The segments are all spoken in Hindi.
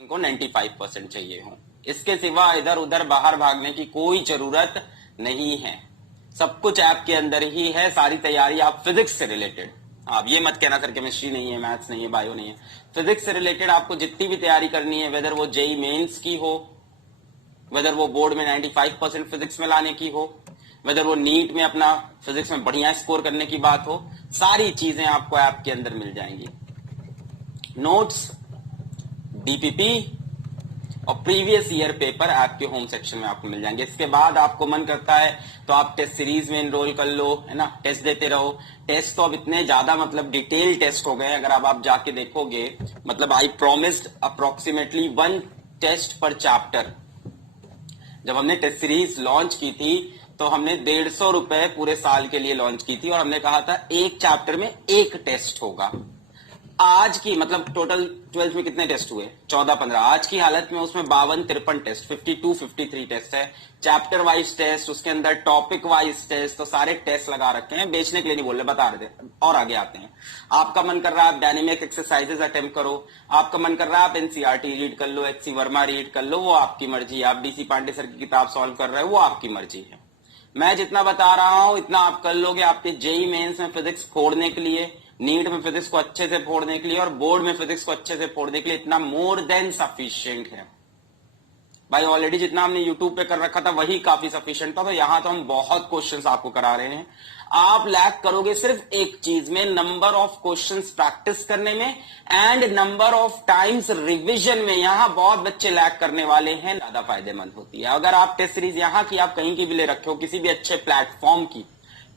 को 95% चाहिए हो। इसके सिवा इधर उधर बाहर भागने की कोई जरूरत नहीं है। सब कुछ ऐप के अंदर ही है। सारी तैयारी आप फिजिक्स से रिलेटेड, आप ये मत कहना सर केमिस्ट्री नहीं है, मैथ्स नहीं है, बायो नहीं है, फिजिक्स से रिलेटेड आपको जितनी भी तैयारी करनी है, वेदर वो जेई मेंस की हो, वेदर वो बोर्ड में 95% फिजिक्स में लाने की हो, वेदर वो नीट में अपना फिजिक्स में बढ़िया स्कोर करने की बात हो, सारी चीजें आपको ऐप के अंदर मिल जाएंगी। नोट्स, डीपीपी और प्रीवियस ईयर पेपर आपके होम सेक्शन में आपको मिल जाएंगे। इसके बाद आपको मन करता है तो आप टेस्ट सीरीज में एनरोल कर लो, है ना, टेस्ट देते रहो। टेस्ट तो अब इतने ज्यादा मतलब डिटेल टेस्ट हो गए, अगर आप जाके देखोगे, मतलब आई प्रोमिस्ड अप्रोक्सीमेटली 1 टेस्ट पर चैप्टर। जब हमने टेस्ट सीरीज लॉन्च की थी तो हमने 150 रुपए पूरे साल के लिए लॉन्च की थी और हमने कहा था एक चैप्टर में एक टेस्ट होगा। आज की मतलब टोटल 12th में कितने टेस्ट हुए, 14-15। आज की हालत में उसमें 52-53 टेस्ट, 52-53 टेस्ट है, चैप्टर वाइज टेस्ट, उसके अंदर टॉपिक वाइज टेस्ट, तो सारे टेस्ट लगा रखे हैं। बेचने के लिए नहीं बोल रहे, बता रहे थे। और आगे आते हैं, आपका मन कर रहा है आप डायनेमिक एक्सरसाइजेस अटेम्प्ट करो, आपका मन कर रहा है आप एनसीईआरटी रीड कर लो, एचसी वर्मा रीड कर लो, वो आपकी मर्जी है। आप डीसी पांडे सर की किताब सॉल्व कर रहे हो, वो आपकी मर्जी है। मैं जितना बता रहा हूं इतना आप कर लोगे। आपके जेई मेंस में फिजिक्स फोड़ने के लिए, नीट में फिजिक्स को अच्छे से फोड़ने के लिए और बोर्ड में फिजिक्स को अच्छे से फोड़ने के लिए इतना मोर देन सफिशिएंट है भाई। ऑलरेडी जितना हमने यूट्यूब पे कर रखा था वही काफी सफिशिएंट था, तो यहां तो हम बहुत क्वेश्चंस आपको करा रहे हैं। आप लैक करोगे सिर्फ एक चीज में, नंबर ऑफ क्वेश्चंस प्रैक्टिस करने में and number of times revision में। यहां बहुत बच्चे लैक करने वाले हैं, ज्यादा फायदेमंद होती है। अगर आप टेस्ट सीरीज यहां की आप कहीं की भी ले रखे हो, किसी भी अच्छे प्लेटफॉर्म की,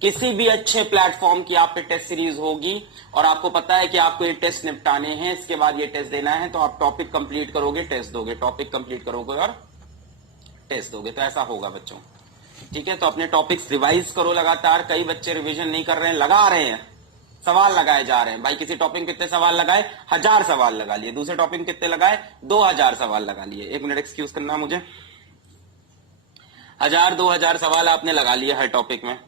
किसी भी अच्छे प्लेटफॉर्म की आप पे टेस्ट सीरीज होगी और आपको पता है कि आपको ये टेस्ट निपटाने हैं, इसके बाद ये टेस्ट देना है, तो आप टॉपिक कंप्लीट करोगे, टेस्ट दोगे, टॉपिक कंप्लीट करोगे और टेस्ट दोगे, तो ऐसा होगा बच्चों। ठीक है, तो अपने टॉपिक्स रिवाइज करो लगातार। कई बच्चे रिवीजन नहीं कर रहे हैं, लगा रहे हैं, सवाल लगाए जा रहे हैं। भाई किसी टॉपिक में कितने सवाल लगाए, 1000 सवाल लगा लिए, दूसरे टॉपिक में कितने लगाए, 2000 सवाल लगा लिए। 1 मिनट एक्सक्यूज करना मुझे। 1000-2000 सवाल आपने लगा लिए हर टॉपिक में।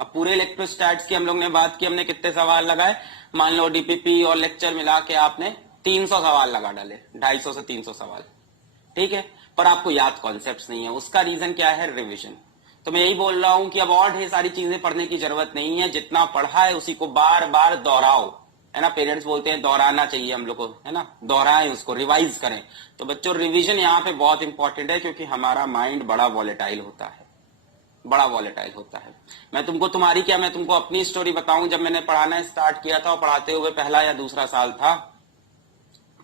अब पूरे इलेक्ट्रोस्टैट्स की हम लोग ने बात की, हमने कितने सवाल लगाए, मान लो डीपीपी और लेक्चर मिला के आपने 300 सवाल लगा डाले, 250 से 300 सवाल। ठीक है, पर आपको याद कॉन्सेप्ट्स नहीं है। उसका रीजन क्या है, रिवीजन। तो मैं यही बोल रहा हूं कि अब और ढेर सारी चीजें पढ़ने की जरूरत नहीं है, जितना पढ़ा है उसी को बार बार दोहराओ, है ना। पेरेंट्स बोलते हैं दोहराना चाहिए हम लोग को, है ना, दोहराएं उसको, रिवाइज करें। तो बच्चों रिवीजन यहाँ पे बहुत इंपॉर्टेंट है, क्योंकि हमारा माइंड बड़ा वॉलेटाइल होता है, बड़ा वॉलेटाइल होता है। मैं तुमको तुम्हारी क्या, मैं तुमको अपनी स्टोरी बताऊं। जब मैंने पढ़ाना स्टार्ट किया था और पढ़ाते हुए पहला या दूसरा साल था,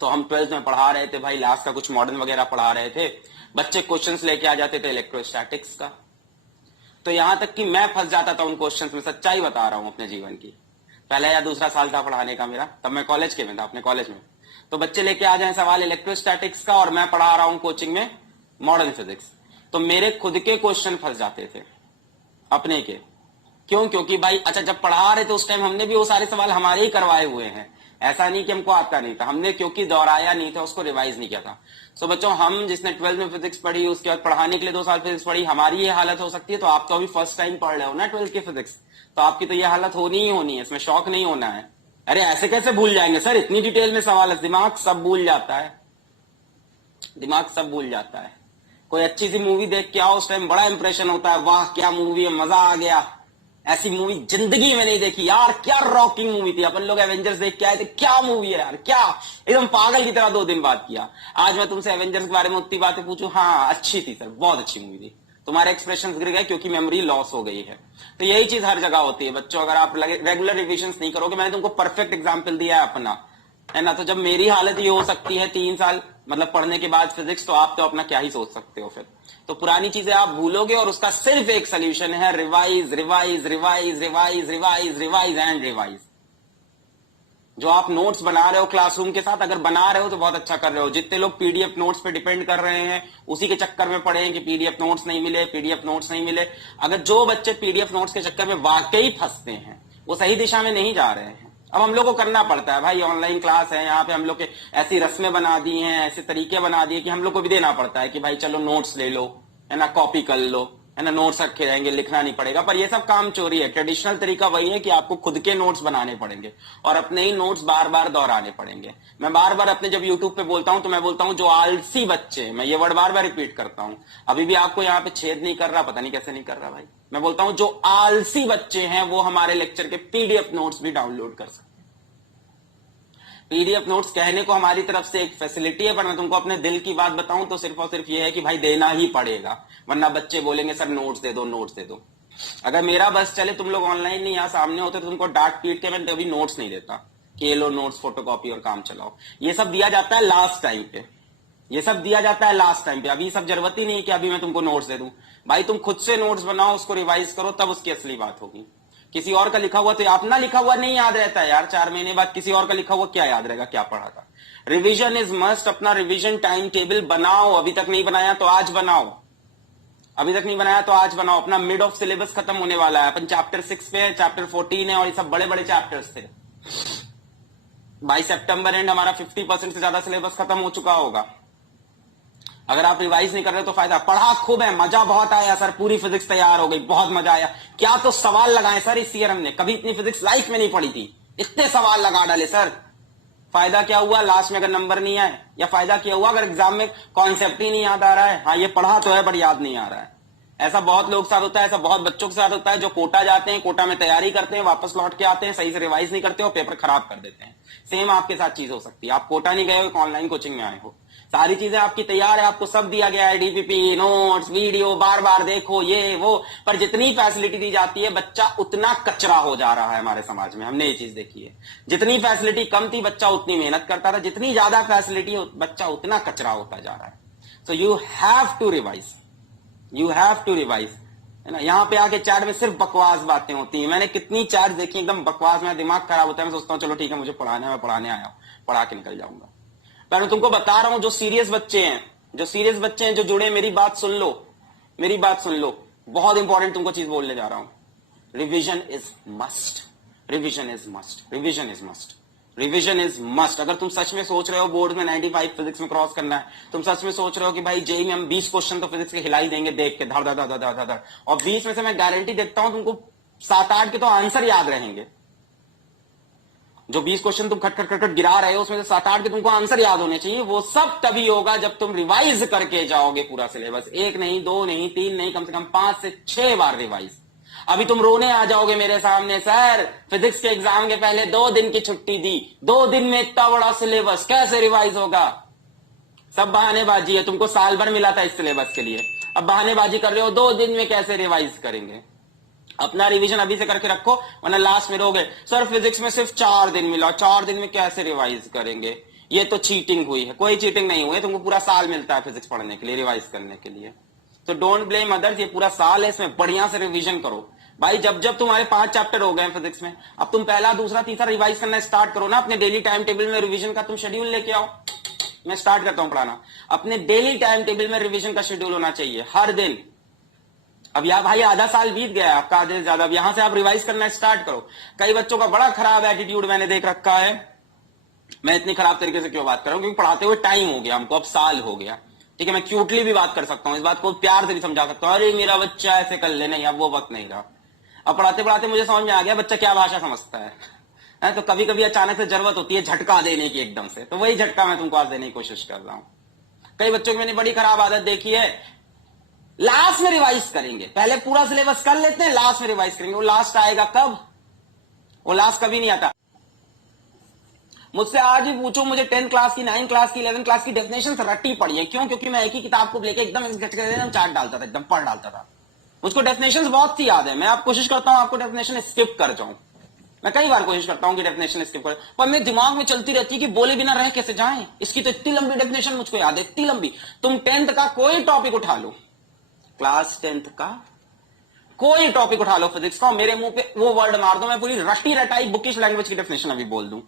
तो हम 12th में पढ़ा रहे थे भाई, लास्ट का कुछ मॉडर्न वगैरह पढ़ा रहे थे। बच्चे क्वेश्चंस लेके आ जाते थे इलेक्ट्रोस्टैटिक्स का, तो यहां तक कि मैं फंस जाता था उन क्वेश्चंस में। सच्चाई बता रहा हूं अपने जीवन की। पहला या दूसरा साल था पढ़ाने का मेरा, तब मैं कॉलेज के में था, अपने कॉलेज में। तो बच्चे लेके आ जाए सवाल इलेक्ट्रोस्टैटिक्स का और मैं पढ़ा रहा हूं कोचिंग में मॉडर्न फिजिक्स, तो मेरे खुद के क्वेश्चन फंस जाते थे अपने के। क्यों? क्योंकि भाई अच्छा जब पढ़ा रहे थे उस टाइम हमने भी वो सारे सवाल हमारे ही करवाए हुए हैं, ऐसा नहीं कि हमको आता नहीं था, हमने क्योंकि दोहराया नहीं था, उसको रिवाइज नहीं किया था। सो बच्चों, हम जिसने 12th में फिजिक्स पढ़ी, उसके बाद पढ़ाने के लिए 2 साल फिजिक्स पढ़ी, हमारी ये हालत हो सकती है। तो आप तो अभी फर्स्ट टाइम पढ़ रहे हो ना 12th की फिजिक्स, तो आपकी तो ये हालत होनी ही होनी है, इसमें शौक नहीं होना है। अरे ऐसे कैसे भूल जाएंगे सर, इतनी डिटेल में सवाल है, दिमाग सब भूल जाता है, दिमाग सब भूल जाता है। कोई अच्छी सी मूवी देख के आओ, उस टाइम बड़ा इंप्रेशन होता है, वाह क्या मूवी है, मजा आ गया। ऐसी मूवी जिंदगी में नहीं देखी यार, क्या रॉकिंग मूवी थी। अपन लोग एवेंजर्स देख के आए थे, क्या मूवी है यार, क्या एकदम पागल की तरह 2 दिन बाद किया। आज मैं तुमसे एवेंजर्स के बारे में उतनी बातें पूछूं, हाँ अच्छी थी सर, बहुत अच्छी मूवी थी, तुम्हारे एक्सप्रेशंस गिर गए क्योंकि मेमोरी लॉस हो गई है। तो यही चीज हर जगह होती है बच्चों, अगर आप रेगुलर रिविजन नहीं करोगे। मैंने तुमको परफेक्ट एग्जाम्पल दिया है अपना, है ना। तो जब मेरी हालत ये हो सकती है 3 साल मतलब पढ़ने के बाद फिजिक्स, तो आप तो अपना क्या ही सोच सकते हो फिर। तो पुरानी चीजें आप भूलोगे और उसका सिर्फ एक सोल्यूशन है, revise revise revise revise revise revise and revise. जो आप नोट्स बना रहे हो क्लासरूम के साथ, अगर बना रहे हो तो बहुत अच्छा कर रहे हो। जितने लोग पीडीएफ नोट्स पे डिपेंड कर रहे हैं, उसी के चक्कर में पड़े हैं कि पीडीएफ नोट्स नहीं मिले, पीडीएफ नोट्स नहीं मिले। अगर जो बच्चे पीडीएफ नोट्स के चक्कर में वाकई फंसते हैं, वो सही दिशा में नहीं जा रहे हैं। अब हम लोग को करना पड़ता है भाई, ऑनलाइन क्लास है, यहाँ पे हम लोग के ऐसी रस्में बना दी हैं, ऐसे तरीके बना दिए कि हम लोग को भी देना पड़ता है कि भाई चलो नोट्स ले लो, है ना, कॉपी कर लो, है ना, नोट्स रखे जाएंगे, लिखना नहीं पड़ेगा। पर ये सब काम चोरी है। ट्रेडिशनल तरीका वही है कि आपको खुद के नोट्स बनाने पड़ेंगे और अपने ही नोट्स बार बार दोहराने पड़ेंगे। मैं बार बार अपने जब यूट्यूब पे बोलता हूं तो मैं बोलता हूं जो आलसी बच्चे, मैं ये वर्ड बार बार रिपीट करता हूं, अभी भी आपको यहाँ पे छेद नहीं कर रहा, पता नहीं कैसे नहीं कर रहा भाई। मैं बोलता हूं जो आलसी बच्चे हैं वो हमारे लेक्चर के पीडीएफ नोट्स भी डाउनलोड कर सकते। पीडीएफ नोट्स कहने को हमारी तरफ से एक फैसिलिटी है, पर मैं तुमको अपने दिल की बात बताऊं तो सिर्फ और सिर्फ ये है कि भाई देना ही पड़ेगा, वरना बच्चे बोलेंगे सर नोट्स दे दो, नोट्स दे दो। अगर मेरा बस चले, तुम लोग ऑनलाइन नहीं यहाँ सामने होते तो तुमको डांट पीट के मैं कभी नोट्स नहीं देता कि ये लो नोट्स फोटोकॉपी और काम चलाओ। ये सब दिया जाता है लास्ट टाइम पे, ये सब दिया जाता है लास्ट टाइम पे। अभी सब जरूरत ही नहीं है कि अभी मैं तुमको नोट्स दे दूं। भाई तुम खुद से नोट्स बनाओ, उसको रिवाइज करो, तब उसकी असली बात होगी। किसी और का लिखा हुआ तो अपना लिखा हुआ नहीं याद रहता है यार, 4 महीने बाद किसी और का लिखा हुआ क्या याद रहेगा, क्या पढ़ा था। Revision is must. अपना रिवीजन टाइम टेबल बनाओ, अभी तक नहीं बनाया तो आज बनाओ, अभी तक नहीं बनाया तो आज बनाओ। अपना मिड ऑफ सिलेबस खत्म होने वाला है, अपन चैप्टर 6 पे है, चैप्टर 14 है और ये सब बड़े बड़े चैप्टर्स थे। बाई सितंबर एंड हमारा 50% से ज्यादा सिलेबस खत्म हो चुका होगा। अगर आप रिवाइज नहीं कर रहे तो फायदा। पढ़ा खूब है, मजा बहुत आया सर, पूरी फिजिक्स तैयार हो गई, बहुत मजा आया। क्या तो सवाल लगाए सर इस ईयर हमने, कभी इतनी फिजिक्स लाइफ में नहीं पढ़ी थी, इतने सवाल लगा डाले सर। फायदा क्या हुआ लास्ट में अगर नंबर नहीं आए, या फायदा क्या हुआ अगर एग्जाम में कॉन्सेप्ट ही नहीं याद आ रहा है। हाँ ये पढ़ा तो है पर याद नहीं आ रहा है। ऐसा बहुत लोग साथ होता है, ऐसा बहुत बच्चों के साथ होता है जो कोटा जाते हैं, कोटा में तैयारी करते हैं, वापस लौट के आते हैं, सही से रिवाइज नहीं करते हो, पेपर खराब कर देते हैं। सेम आपके साथ चीज हो सकती है। आप कोटा नहीं गए हो, ऑनलाइन कोचिंग में आए हो, सारी चीजें आपकी तैयार है, आपको सब दिया गया है, डीपीपी, नोट्स, वीडियो, बार बार देखो ये वो, पर जितनी फैसिलिटी दी जाती है बच्चा उतना कचरा हो जा रहा है हमारे समाज में। हमने ये चीज देखी है, जितनी फैसिलिटी कम थी बच्चा उतनी मेहनत करता था, जितनी ज्यादा फैसिलिटी बच्चा उतना कचरा होता जा रहा है। So you have to revise, you have to revise, है ना। यहाँ पे आके चैट में सिर्फ बकवास बातें होती हैं। मैंने कितनी चैट देखी एकदम बकवास, मेरा दिमाग खराब होता है। मैं सोचता हूँ चलो ठीक है मुझे पढ़ाना है, मैं पढ़ाने आया हूँ, पढ़ा के निकल जाऊंगा। पर मैं तुमको बता रहा हूं जो सीरियस बच्चे हैं, जो सीरियस बच्चे हैं जो जुड़े, मेरी बात सुन लो, मेरी बात सुन लो, बहुत इंपॉर्टेंट तुमको चीज बोलने जा रहा हूं। Revision is must, revision is must, revision is must, revision is must. अगर तुम सच में सोच रहे हो बोर्ड में 95 फिजिक्स में क्रॉस करना है, तुम सच में सोच रहे हो कि भाई जेई में हम 20 क्वेश्चन तो फिजिक्स के हिला ही देंगे देख के धड़ धड़ धड़ धड़ धड़, और 20 में से मैं गारंटी देता हूं तुमको 7-8 के तो आंसर याद रहेंगे। जो 20 क्वेश्चन तुम खट खट खट खट गिरा रहे हो उसमें से 7-8 के तुमको आंसर याद होने चाहिए। वो सब तभी होगा जब तुम रिवाइज करके जाओगे पूरा सिलेबस, 1 नहीं 2 नहीं 3 नहीं, कम से कम 5 से 6 बार रिवाइज। अभी तुम रोने आ जाओगे मेरे सामने, सर फिजिक्स के एग्जाम के पहले 2 दिन की छुट्टी दी, 2 दिन में इतना बड़ा सिलेबस कैसे रिवाइज होगा। सब बहानेबाजी है, तुमको साल भर मिला था इस सिलेबस के लिए, अब बहानेबाजी कर रहे हो, 2 दिन में कैसे रिवाइज करेंगे। अपना रिवीजन अभी से करके रखो, वरना लास्ट में रोगे सर फिजिक्स में सिर्फ 4 दिन मिला, 4 दिन में कैसे रिवाइज करेंगे, ये तो चीटिंग हुई है। कोई चीटिंग नहीं हुई है, तुमको पूरा साल मिलता है फिजिक्स पढ़ने के लिए, रिवाइज करने के लिए। तो डोंट ब्लेम अदर्स, ये पूरा साल है, इसमें बढ़िया से रिवीजन करो भाई। जब जब तुम्हारे 5 चैप्टर हो गए हैं फिजिक्स में, अब तुम पहला दूसरा तीसरा रिवाइज करना स्टार्ट करो ना। अपने डेली टाइम टेबल में रिवीजन का तुम शेड्यूल लेके आओ। मैं स्टार्ट करता हूं पढ़ाना, अपने डेली टाइम टेबल में रिवीजन का शेड्यूल होना चाहिए हर दिन। अब यार भाई आधा साल बीत गया आपका, आधे से ज्यादा, अब यहां से आप रिवाइज करना स्टार्ट करो। कई बच्चों का बड़ा खराब एटीट्यूड मैंने देख रखा है। मैं इतनी खराब तरीके से क्यों बात कर रहा हूं, क्योंकि पढ़ाते हुए टाइम हो गया हमको, अब साल हो गया, ठीक है। मैं क्यूटली भी बात कर सकता हूं, इस बात को प्यार से भी समझा सकता हूं, अरे मेरा बच्चा ऐसे कर ले, नहीं अब वो वक्त नहीं रहा। अब पढ़ाते पढ़ाते मुझे समझ में आ गया बच्चा क्या भाषा समझता है। तो कभी कभी अचानक से जरूरत होती है झटका देने की एकदम से, तो वही झटका मैं तुमको आज देने की कोशिश कर रहा हूं। कई बच्चों की मैंने बड़ी खराब आदत देखी है, लास्ट में रिवाइज करेंगे, पहले पूरा सिलेबस कर लेते हैं, लास्ट में रिवाइज करेंगे। वो लास्ट आएगा कब, वो लास्ट कभी नहीं आता। मुझसे आज भी पूछो, मुझे 10th क्लास की, 9th क्लास की, 11th क्लास की डेफिनेशन रट्टी पड़ी है। क्यों? क्योंकि मैं एक ही किताब को लेकर एकदम चार्ट डालता था, एकदम पढ़ डालता था। मुझको डेफिनेशन बहुत सी याद है, मैं आप कोशिश करता हूं आपको डेफिनेशन स्किप कर जाऊं। मैं कई बार कोशिश करता हूं कि डेफिनेशन स्किप कर, पर मेरे दिमाग में चलती रहती है कि बोले बिना रह कैसे जाएं। इसकी तो इतनी लंबी डेफिनेशन मुझको याद है, इतनी लंबी। तुम 10th का कोई टॉपिक उठा लो, क्लास 10th का कोई टॉपिक उठा लो फिजिक्स का, मेरे मुंह पे वो वर्ड मार दो, मैं पूरी रटी रटाई बुकिश लैंग्वेज की डेफिनेशन अभी बोल दूं।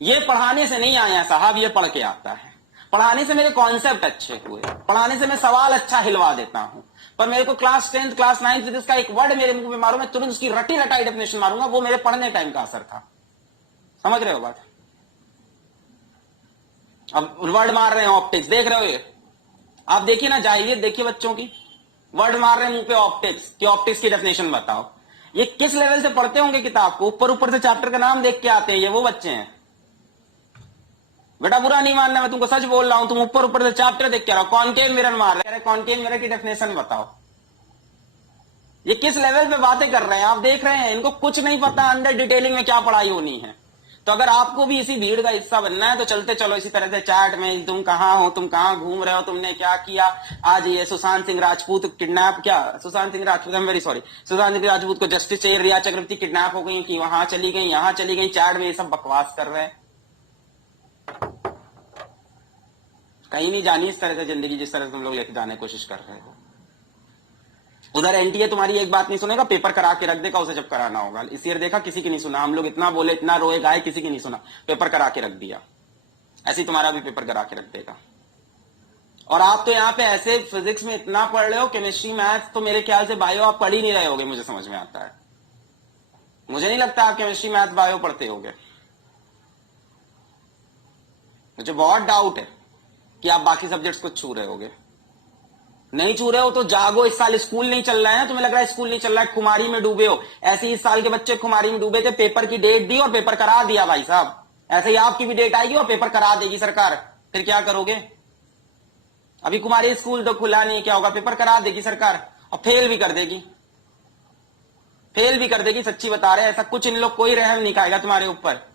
ये पढ़ाने से नहीं आया साहब, ये पढ़ के आता है। पढ़ाने से मेरे कॉन्सेप्ट अच्छे हुए, पढ़ाने से मैं सवाल अच्छा हिलवा देता हूं, पर मेरे को class 10th class 9th physics का एक वर्ड मेरे मुंह पे मारो, मैं तुरंत उसकी रटी रटाई डेफिनेशन मारूंगा। वो मेरे पढ़ने टाइम का असर था, समझ रहे हो बात। अब वर्ड मार रहे हैं ऑप्टिक्स, देख रहे हो ये, आप देखिए ना, जाहिलियत देखिए बच्चों की। वर्ड मार रहे हैं मुंह पे ऑप्टिक्स कि ऑप्टिक्स की डेफिनेशन बताओ। ये किस लेवल से पढ़ते होंगे किताब को? ऊपर ऊपर से चैप्टर का नाम देख के आते हैं, ये वो बच्चे हैं। बेटा बुरा नहीं मानना, मैं तुमको सच बोल रहा हूं, तुम ऊपर ऊपर से चैप्टर देख के रहो। कॉनकेव मिरर मार रहे हैं, कॉनकेव मिरर की डेफिनेशन बताओ। ये किस लेवल पे बातें कर रहे हैं, आप देख रहे हैं, इनको कुछ नहीं पता अंडर डिटेलिंग में क्या पढ़ाई होनी है। तो अगर आपको भी इसी भीड़ का हिस्सा बनना है तो चलते चलो इसी तरह से चैट में, तुम कहां हो, तुम कहां घूम रहे हो, तुमने क्या किया आज। ये सुशांत सिंह राजपूत किडनैप, क्या Sushant Singh Rajput, I am very sorry, Sushant Singh Rajput को जस्टिस चाहिए, रिया चक्रवर्ती किडनैप हो गई कि वहां चली गई, यहां चली गई, चैट में ये सब बकवास कर रहे हैं। कहीं नहीं जानी इस तरह से जिंदगी जिस तरह से तुम लोग लेके जाने की कोशिश कर रहे हो। उधर एनटीए तुम्हारी एक बात नहीं सुनेगा, पेपर करा के रख देगा उसे जब कराना होगा। इस ईयर देखा किसी की नहीं सुना, हम लोग इतना बोले, इतना रोए गाए, किसी की नहीं सुना, पेपर करा के रख दिया। ऐसे ही तुम्हारा भी पेपर करा के रख देगा। और आप तो यहाँ पे ऐसे फिजिक्स में इतना पढ़ रहे हो, केमिस्ट्री मैथ्स तो मेरे ख्याल से बायो आप पढ़ ही नहीं रहे होगे, मुझे समझ में आता है। मुझे नहीं लगता आप केमिस्ट्री मैथ्स बायो पढ़ते होगे। मुझे बहुत डाउट है कि आप बाकी सब्जेक्ट्स को छू रहे होगे। नहीं छू रहे हो तो जागो, इस साल स्कूल नहीं चल रहा है ना, तुम्हें लग रहा है स्कूल नहीं चल रहा है, खुमारी में डूबे हो। ऐसे ही इस साल के बच्चे खुमारी में डूबे थे, पेपर की डेट दी और पेपर करा दिया भाई साहब। ऐसे ही आपकी भी डेट आएगी और पेपर करा देगी सरकार, फिर क्या करोगे? अभी कुमारी स्कूल तो खुला नहीं, क्या होगा? पेपर करा देगी सरकार और फेल भी कर देगी, फेल भी कर देगी। सच्ची बता रहे हैं, ऐसा कुछ इन लोग कोई रहम नहीं खाएगा तुम्हारे ऊपर,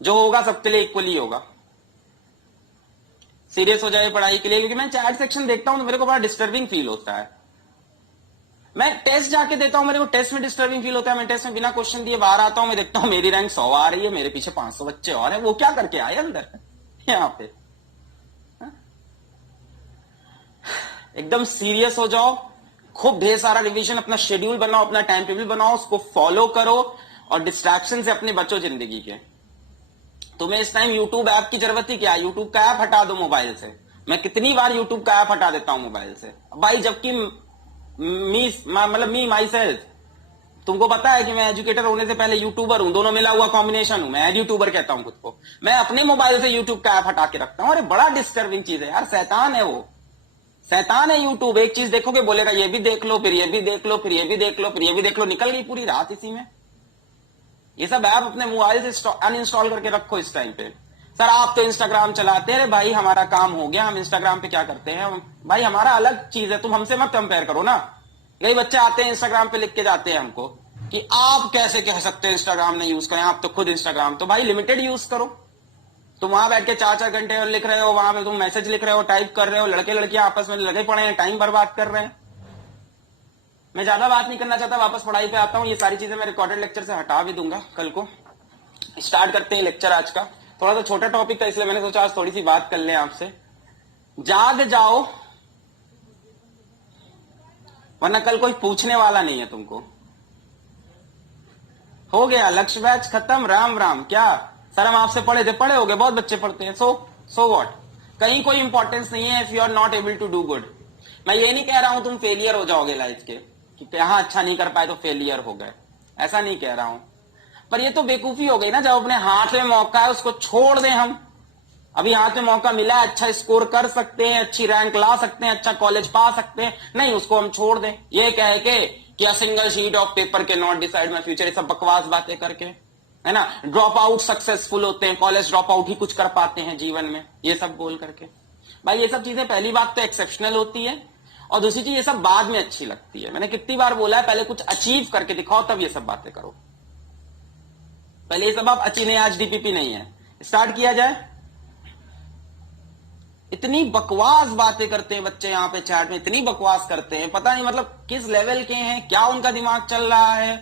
जो होगा सबके लिए इक्वली होगा। सीरियस हो जाए पढ़ाई के लिए, क्योंकि मैं चैट सेक्शन देखता हूं तो मेरे को बड़ा डिस्टर्बिंग फील होता है। मैं टेस्ट जाके देता हूं, मेरे को टेस्ट में डिस्टर्बिंग फील होता है। मैं टेस्ट में बिना क्वेश्चन दिए बाहर आता हूं, मैं देखता हूं मेरी रैंक 100 आ रही है, मेरे पीछे 500 बच्चे और हैं, वो क्या करके आए अंदर यहां पे। एकदम सीरियस हो जाओ, खूब ढेर सारा रिवीजन, अपना शेड्यूल बनाओ, अपना टाइम टेबल बनाओ, उसको फॉलो करो और डिस्ट्रैक्शन से अपने बच्चों जिंदगी के। तुम्हें इस टाइम यूट्यूब ऐप की जरूरत ही क्या है? यूट्यूब का ऐप हटा दो मोबाइल से। मैं कितनी बार यूट्यूब का ऐप हटा देता हूं मोबाइल से भाई, जबकि मी माई सेल्फ, तुमको पता है कि मैं एजुकेटर होने से पहले यूट्यूबर हूं, दोनों मिला हुआ कॉम्बिनेशन हूं, मैं यूट्यूबर कहता हूं खुद को। मैं अपने मोबाइल से यूट्यूब का ऐप हटा के रखता हूं। अरे बड़ा डिस्टर्बिंग चीज है यार, शैतान है वो, शैतान है यूट्यूब। एक चीज देखोगे बोलेगा ये भी देख लो, फिर ये भी देख लो, फिर ये भी देख लो, फिर ये भी देख लो, निकल गई पूरी रात इसी में। ये सब ऐप अपने मोबाइल से अनइंस्टॉल करके रखो इस टाइम पे। सर आप तो इंस्टाग्राम चलाते हैं भाई, हमारा काम हो गया, हम इंस्टाग्राम पे क्या करते हैं भाई, हमारा अलग चीज है, तुम हमसे मत कंपेयर करो ना। कई बच्चे आते हैं इंस्टाग्राम पे लिख के जाते हैं हमको कि आप कैसे कह सकते हैं इंस्टाग्राम नहीं यूज करें, आप तो खुद इंस्टाग्राम, तो भाई लिमिटेड यूज करो। तुम वहां बैठ के 4-4 घंटे लिख रहे हो, वहां पे तुम मैसेज लिख रहे हो, टाइप कर रहे हो, लड़के लड़कियां आपस में लगे पड़े हैं, टाइम बर्बाद कर रहे हैं। मैं ज्यादा बात नहीं करना चाहता, वापस पढ़ाई पे आता हूं। ये सारी चीजें मैं रिकॉर्डेड लेक्चर से हटा भी दूंगा कल को। स्टार्ट करते हैं लेक्चर आज का। थोड़ा सा छोटा टॉपिक था इसलिए मैंने सोचा आज थोड़ी सी बात कर लें आपसे। जाग जाओ, वरना कल कोई पूछने वाला नहीं है तुमको। हो गया लक्ष्य बैच खत्म, राम राम। क्या सर हम आपसे पढ़े थे? पढ़े होगे, बहुत बच्चे पढ़ते हैं, सो व्हाट, कहीं कोई इंपॉर्टेंस नहीं है if you are not able to do good. मैं ये नहीं कह रहा हूं तुम फेलियर हो जाओगे लाइफ के, कि यहां अच्छा नहीं कर पाए तो फेलियर हो गए, ऐसा नहीं कह रहा हूं। पर ये तो बेवकूफी हो गई ना, जब अपने हाथ में मौका है उसको छोड़ दें हम। अभी हाथ में मौका मिला है, अच्छा स्कोर कर सकते हैं, अच्छी रैंक ला सकते हैं, अच्छा कॉलेज पा सकते हैं, नहीं उसको हम छोड़ दें ये कह के कि a single sheet of paper के नॉट डिसाइड माई फ्यूचर, ये सब बकवास बातें करके, है ना। ड्रॉप आउट सक्सेसफुल होते हैं, कॉलेज ड्रॉप आउट ही कुछ कर पाते हैं जीवन में, ये सब बोल करके। भाई ये सब चीजें पहली बात तो एक्सेप्शनल होती है, और दूसरी चीज ये सब बाद में अच्छी लगती है। मैंने कितनी बार बोला है, पहले कुछ अचीव करके दिखाओ तब ये सब बातें करो। पहले ये सब आप अचीव नहीं, आज डीपीपी नहीं है, स्टार्ट किया जाए। इतनी बकवास बातें करते हैं बच्चे यहाँ पे चैट में, इतनी बकवास करते हैं, पता नहीं मतलब किस लेवल के हैं, क्या उनका दिमाग चल रहा है,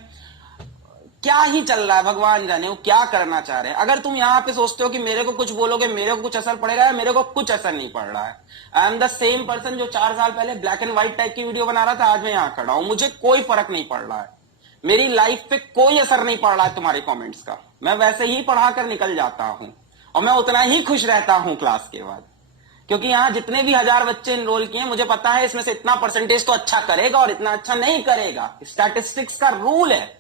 क्या ही चल रहा है, भगवान जाने वो क्या करना चाह रहे हैं। अगर तुम यहाँ पे सोचते हो कि मेरे को कुछ बोलोगे मेरे को कुछ असर पड़ेगा, मेरे को कुछ असर नहीं पड़ रहा है। I am the same person जो 4 साल पहले ब्लैक एंड व्हाइट टाइप की वीडियो बना रहा था, आज मैं यहाँ खड़ा हूं, मुझे कोई फर्क नहीं पड़ रहा है, मेरी लाइफ पे कोई असर नहीं पड़ रहा है तुम्हारे कॉमेंट्स का। मैं वैसे ही पढ़ाकर निकल जाता हूं और मैं उतना ही खुश रहता हूं क्लास के बाद, क्योंकि यहां जितने भी 1000 बच्चे इनरोल किए मुझे पता है इसमें से इतना परसेंटेज तो अच्छा करेगा और इतना अच्छा नहीं करेगा, स्टैटिस्टिक्स का रूल है।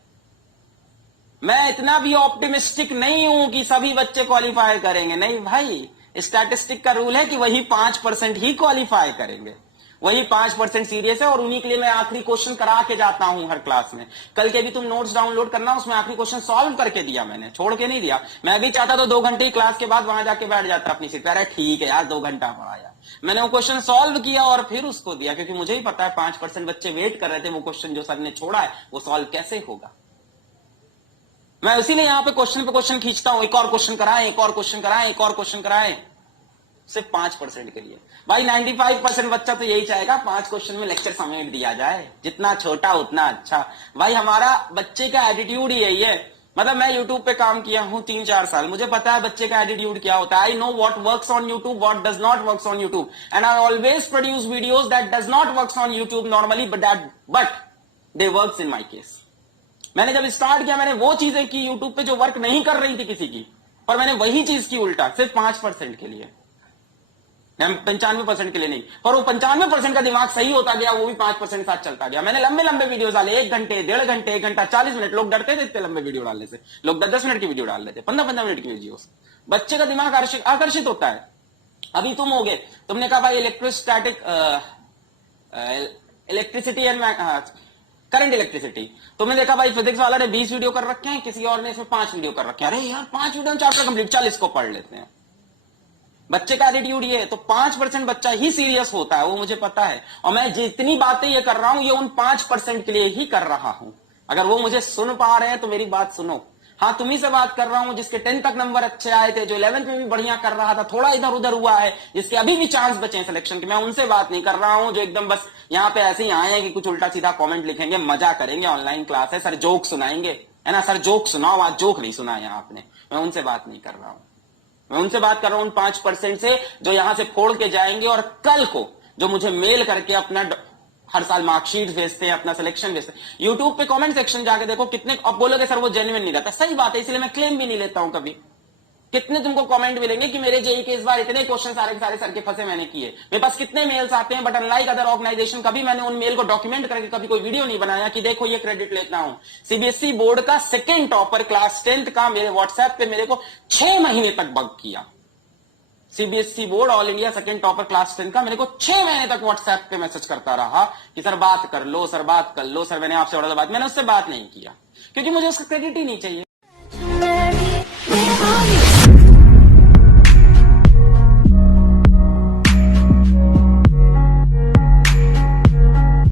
मैं इतना भी ऑप्टिमिस्टिक नहीं हूं कि सभी बच्चे क्वालिफाई करेंगे, नहीं भाई, स्टैटिस्टिक का रूल है कि वही 5% ही क्वालिफाई करेंगे। वही 5% सीरियस है, और उन्हीं के लिए मैं आखिरी क्वेश्चन करा के जाता हूं हर क्लास में। कल के भी तुम नोट्स डाउनलोड करना, उसमें आखिरी क्वेश्चन सॉल्व करके दिया मैंने, छोड़ के नहीं दिया। मैं भी चाहता तो 2 घंटे की क्लास के बाद वहां जाके बैठ जाता अपनी सीट पे, अरे ठीक है यार 2 घंटा पढ़ाया, मैंने वो क्वेश्चन सॉल्व किया और फिर उसको दिया, क्योंकि मुझे ही पता है 5% बच्चे वेट कर रहे थे वो क्वेश्चन जो सर ने छोड़ा है वो सॉल्व कैसे होगा। मैं इसीलिए यहां पे क्वेश्चन खींचता हूं, एक और क्वेश्चन कराएं, एक और क्वेश्चन कराएं, एक और क्वेश्चन कराएं, सिर्फ 5% के लिए। भाई 95% बच्चा तो यही चाहेगा 5 क्वेश्चन में लेक्चर समेट दिया जाए, जितना छोटा उतना अच्छा। भाई हमारा बच्चे का एटीट्यूड ही यही है। मतलब मैं यूट्यूब पे काम किया हूं 3-4 साल, मुझे पता है बच्चे का एटीट्यूड क्या होता है। I know what works on YouTube, what does not works on YouTube, and I always produce videos that does not works on YouTube normally, but they works in my case. मैंने जब स्टार्ट किया मैंने वो चीजें की यूट्यूब पे जो वर्क नहीं कर रही थी किसी की, पर मैंने वही चीज की उल्टा, सिर्फ 5% के लिए, 95% के लिए नहीं। पर वो 95% का दिमाग सही होता गया, वो भी 5% साथ चलता गया। मैंने लंबे लंबे वीडियो डाले, 1 घंटे, 1.5 घंटे, 1 घंटा 40 मिनट। लोग डरते थे इतने लंबे वीडियो डालने से, लोग 10-10 मिनट की वीडियो डाल लेते, 15-15 मिनट की वीडियो। बच्चे का दिमाग आकर्षित होता है। अभी तुम होगे, तुमने कहा भाई electrostatic electricity and current electricity, तुमने देखा भाई फिजिक्स वाला ने 20 वीडियो कर रखे हैं, किसी और ने इसमें 5 वीडियो कर रखे हैं। अरे यार 5 वीडियो में चैप्टर कंप्लीट, चल इसको पढ़ लेते हैं। बच्चे का एटीट्यूड ये है, तो 5% बच्चा ही सीरियस होता है, वो मुझे पता है। और मैं जितनी बातें ये कर रहा हूं ये उन 5% के लिए ही कर रहा हूं। अगर वो मुझे सुन पा रहे हैं तो मेरी बात सुनो। हाँ तुम्ही से बात कर रहा हूं जिसके 10 तक नंबर अच्छे आए थे, जो 11th में भी बढ़िया कर रहा था, थोड़ा इधर उधर हुआ है, जिसके अभी भी चांस बचे हैं सिलेक्शन के, मैं उनसे बात नहीं कर रहा हूं जो एकदम बस यहाँ पे ऐसे ही आए हैं कि कुछ उल्टा सीधा कमेंट लिखेंगे, मजा करेंगे, ऑनलाइन क्लास है, सर जोक सुनाएंगे, है ना, सर जोक सुनाओ, आज जोक नहीं सुनाया आपने। मैं उनसे बात नहीं कर रहा हूं, मैं उनसे बात कर रहा हूं उन 5% से जो यहां से फोड़ के जाएंगे और कल को जो मुझे मेल करके अपना हर साल मार्कशीट भेजते हैं, अपना सिलेक्शन भेजते हैं। यूट्यूब पे कमेंट सेक्शन जाके देखो कितने, अब बोलोगे सर वो जेन्युइन नहीं रहता, सही बात है, इसलिए मैं क्लेम भी नहीं लेता हूं कभी। कितने तुमको कमेंट मिलेंगे कि मेरे जेई के इस बार इतने क्वेश्चन सारे सर के फंसे मैंने किए, मेरे पास कितने मेल्स आते हैं, बट अनलाइक अदर ऑर्गेनाइजेशन कभी मैंने उन मेल को डॉक्यूमेंट करके कभी कोई वीडियो नहीं बनाया कि देखो ये क्रेडिट लेता हूं। सीबीएसई बोर्ड का 2nd टॉपर क्लास 10th का मेरे व्हाट्सएप पे मेरे को 6 महीने तक बग किया। CBSE board all India 2nd topper class 10 का मेरे को 6 महीने तक व्हाट्सएप पे मैसेज करता रहा कि सर बात कर लो, सर बात कर लो, सर मैंने आपसे ऑर्डर बात, मैंने उससे बात नहीं किया क्योंकि मुझे उसका क्रेडिट ही नहीं चाहिए।